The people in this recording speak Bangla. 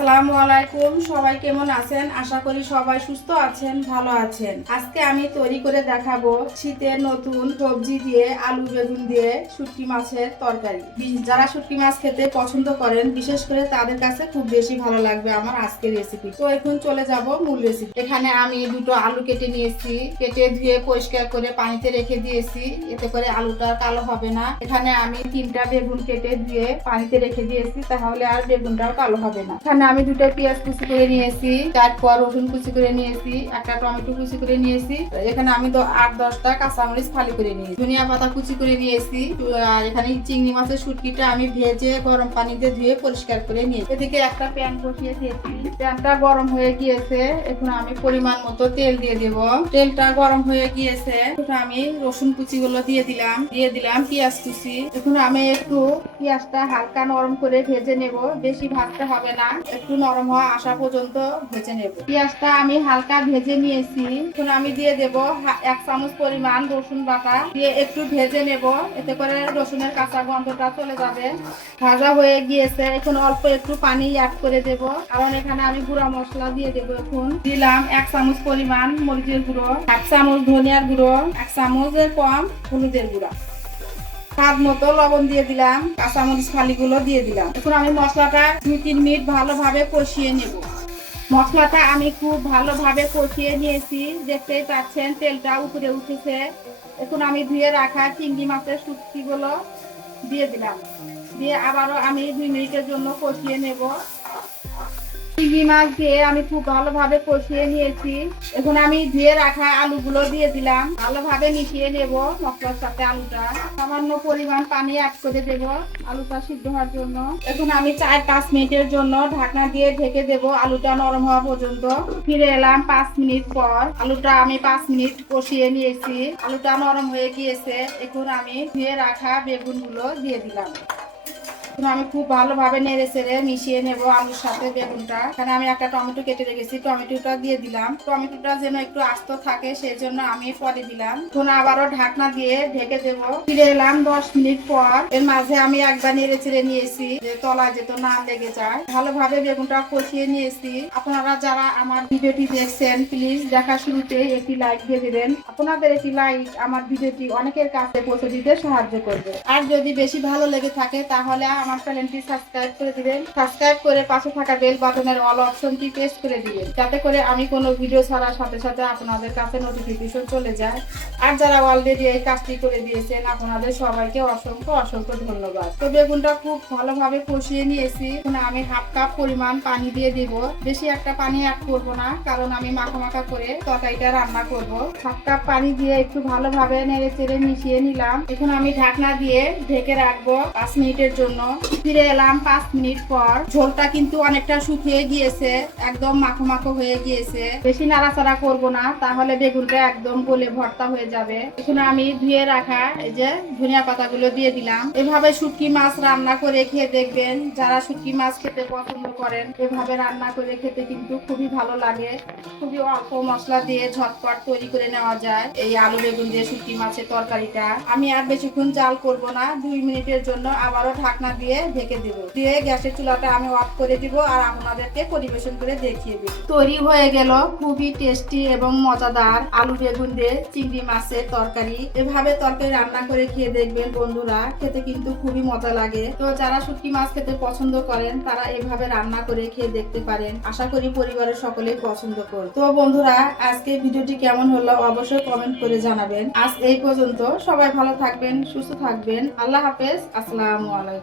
আসসালামু আলাইকুম, সবাই কেমন আছেন? আশা করি সবাই সুস্থ আছেন, ভালো আছেন। আজকে আমি তৈরি করে দেখাবো শীতের নতুন সবজি দিয়ে আলু বেগুন দিয়ে শুটকি মাছের তরকারি। যারা শুটকি মাছ খেতে পছন্দ করেন, বিশেষ করে তাদের কাছে খুব বেশি ভালো লাগবে আমার আজকের রেসিপি তো এখন চলে যাব মূল রেসিপি এখানে আমি দুটো আলু কেটে নিয়েছি। কেটে ধুয়ে পরিষ্কার করে পানিতে রেখে দিয়েছি। এতে করে আলুটা কালো হবে না। এখানে আমি তিনটা বেগুন কেটে ধুয়ে পানিতে রেখে দিয়েছি, তাহলে আর বেগুনটাও কালো হবে না। এখানে আমি দুটো পেঁয়াজ কুচি করে নিয়েছি তারপর রসুন কুচি করে নিয়েছি, একটা টমেটো কুচি করে নিয়েছি। এখানে আমি তো আট, দশটা কাঁচামরিচ ফালি করে নিয়েছি। ধনিয়া পাতা কুচি করে নিয়েছি, আর এখানে চিংড়ি মাছের শুটকিটা আমি ভেজে গরম পানিতে ধুয়ে পরিষ্কার করে নিয়েছি। এদিকে একটা প্যান বসিয়ে দিয়েছি। প্যানটা গরম হয়ে গিয়েছে, এখন আমি পরিমাণ মতো তেল দিয়ে দেব। তেলটা গরম হয়ে গিয়েছে, এখন আমি রসুন কুচি গুলো দিয়ে দিলাম দিয়ে দিলাম পেঁয়াজ কুচি। এখন আমি একটু পেঁয়াজটা হালকা নরম করে ভেজে নেব, বেশি ভাজতে হবে না। একটু নরম হওয়া আসা পর্যন্ত ভেজে নেব। পেঁয়াজটা আমি হালকা ভেজে নিয়েছি। এখন আমি দিয়ে দেব এক চামচ পরিমাণ রসুন বাটা। দিয়ে একটু ভেজে নেব। এতে করে রসুনের কাঁচা গন্ধটা চলে যাবে। ভাজা হয়ে গিয়েছে। এখন অল্প একটু পানি অ্যাড করে দেব। কারণ এখানে আমি গুঁড়া মশলা দিয়ে দেব এখন। দিলাম এক চামচ পরিমাণ মরিচের গুঁড়ো এক চামচ ধনিয়ার গুঁড়ো, এক চামচের কম হলুদের গুঁড়া। স্বাদ মতো লবণ দিয়ে দিলাম, কাঁচামরিচ ফালিগুলো দিয়ে দিলাম। এখন আমি মশলাটা দুই তিন মিনিট ভালোভাবে কষিয়ে নেব। মশলাটা আমি খুব ভালোভাবে কষিয়ে নিয়েছি, দেখতেই পাচ্ছেন তেলটা উপরে উঠেছে। এখন আমি ধুয়ে রাখা চিংড়ি মাছের শুটকিগুলো দিয়ে দিলাম। দিয়ে আবারও আমি দুই মিনিটের জন্য কষিয়ে নেব। চিংড়ি মাছ দিয়ে আমি খুব ভালোভাবে কষিয়ে নিয়েছি। এখন আমি ধুয়ে রাখা আলুগুলো দিয়ে দিলাম। ভালোভাবে মিশিয়ে নেব মশলার সাথে আলুটা। সামান্য পরিমাণ পানি অ্যাড করে দেব আলুটা সিদ্ধ হওয়ার জন্য। এখন আমি চার পাঁচ মিনিটের জন্য ঢাকনা দিয়ে ঢেকে দেব আলুটা নরম হওয়া পর্যন্ত। ফিরে এলাম পাঁচ মিনিট পর। আলুটা আমি পাঁচ মিনিট কষিয়ে নিয়েছি। আলুটা নরম হয়ে গিয়েছে। এখন আমি ধুয়ে রাখা বেগুনগুলো দিয়ে দিলাম। আমি খুব ভালোভাবে নেড়ে চেড়ে মিশিয়ে নেব আলুর সাথে বেগুনটা। এখানে আমি একটা টমেটো কেটে রেখেছি, টমেটোটা দিয়ে দিলাম। টমেটোটা যেন একটু আস্ত থাকে সেই জন্য আমি পরে দিলাম। এখন আবারও ঢাকনা দিয়ে ঢেকে দেব। ফিরে এলাম দশ মিনিট পর। এর মাঝে আমি একবার নেড়ে চেড়ে নিয়েছি যে তলায় যেত না লেগে যায়। ভালোভাবে বেগুনটা কষিয়ে নিয়েছি। আপনারা যারা আমার ভিডিওটি দেখছেন, প্লিজ দেখা শুরুতে একটি লাইক দিয়ে দেবেন। আপনাদের একটি লাইক আমার ভিডিওটি অনেকের কাছে পৌঁছে দিতে সাহায্য করবে। আর যদি বেশি ভালো লেগে থাকে, তাহলে আমার চ্যানেলটি সাবস্ক্রাইব করে দিবেন। সাবস্ক্রাইব করে পাশে থাকা বেল বাটনের অল অপশনটি প্রেস করে দিবেন। যাতে করে আমি কোনো ভিডিও ছাড়ার সাথে সাথে আপনাদের কাছে নোটিফিকেশন চলে যায়। আর যারা অলরেডি এই কাজটি করে দিয়েছেন, আপনাদের সবাইকে অসংখ্য অসংখ্য ধন্যবাদ। তো বেগুনটা খুব ভালোভাবে কষিয়ে নিয়েছি। এখন আমি হাফ কাপ পরিমাণ পানি দিয়ে দিব। বেশি একটা পানি অ্যাড করব না, কারণ আমি মাখা মাখা করে তরকারিটা রান্না করব। হাফ কাপ পানি দিয়ে একটু ভালোভাবে নেড়ে চেড়ে মিশিয়ে নিলাম। এখন আমি ঢাকনা দিয়ে ঢেকে রাখব পাঁচ মিনিটের জন্য। ফিরে এলাম পাঁচ মিনিট পর। ঝোলটা কিন্তু অনেকটা শুকিয়ে গিয়েছে, একদম মাখো মাখো হয়ে গিয়েছে। বেশি নাড়াচাড়া করব না, তাহলে বেগুনটা একদম গলে ভর্তা হয়ে যাবে। এখন আমি ধুয়ে রাখা এই যে ধনিয়া পাতাগুলো দিয়ে দিলাম। এভাবে শুটকি মাছ রান্না করে খেয়ে দেখবেন, যারা শুটকি মাছ খেতে পছন্দ করেন, এভাবে রান্না করে খেতে কিন্তু খুবই ভালো লাগে। খুবই অল্প মশলা দিয়ে ঝটপট তৈরি করে নেওয়া যায় এই আলু বেগুন দিয়ে শুটকি মাছের তরকারিটা। আমি আর বেশিক্ষণ জাল করব না, দুই মিনিটের জন্য আবারও ঢাকনা দিয়ে ঢেকে দেব। দিয়ে গ্যাসের চুলাটা আমি অফ করে দিব আর আপনাদেরকে পরিবেশন করে দেখিয়ে দিব। তৈরি হয়ে গেল খুবই টেস্টি এবং মজাদার আলু বেগুন দিয়ে চিংড়ি মাছের তরকারি। এভাবে তরকারি রান্না করে খেয়ে দেখবেন বন্ধুরা, খেতে কিন্তু খুবই মজা লাগে। তো যারা শুটকি মাছ খেতে পছন্দ করেন, তারা এভাবে রান্না করে খেয়ে দেখতে পারেন। আশা করি পরিবারের সকলেই পছন্দ করবে। তো বন্ধুরা আজকে ভিডিওটি কেমন হলো অবশ্যই কমেন্ট করে জানাবেন। আজ এই পর্যন্ত সবাই ভালো থাকবেন, সুস্থ থাকবেন। আল্লাহ হাফেজ, আসসালামু আলাইকুম।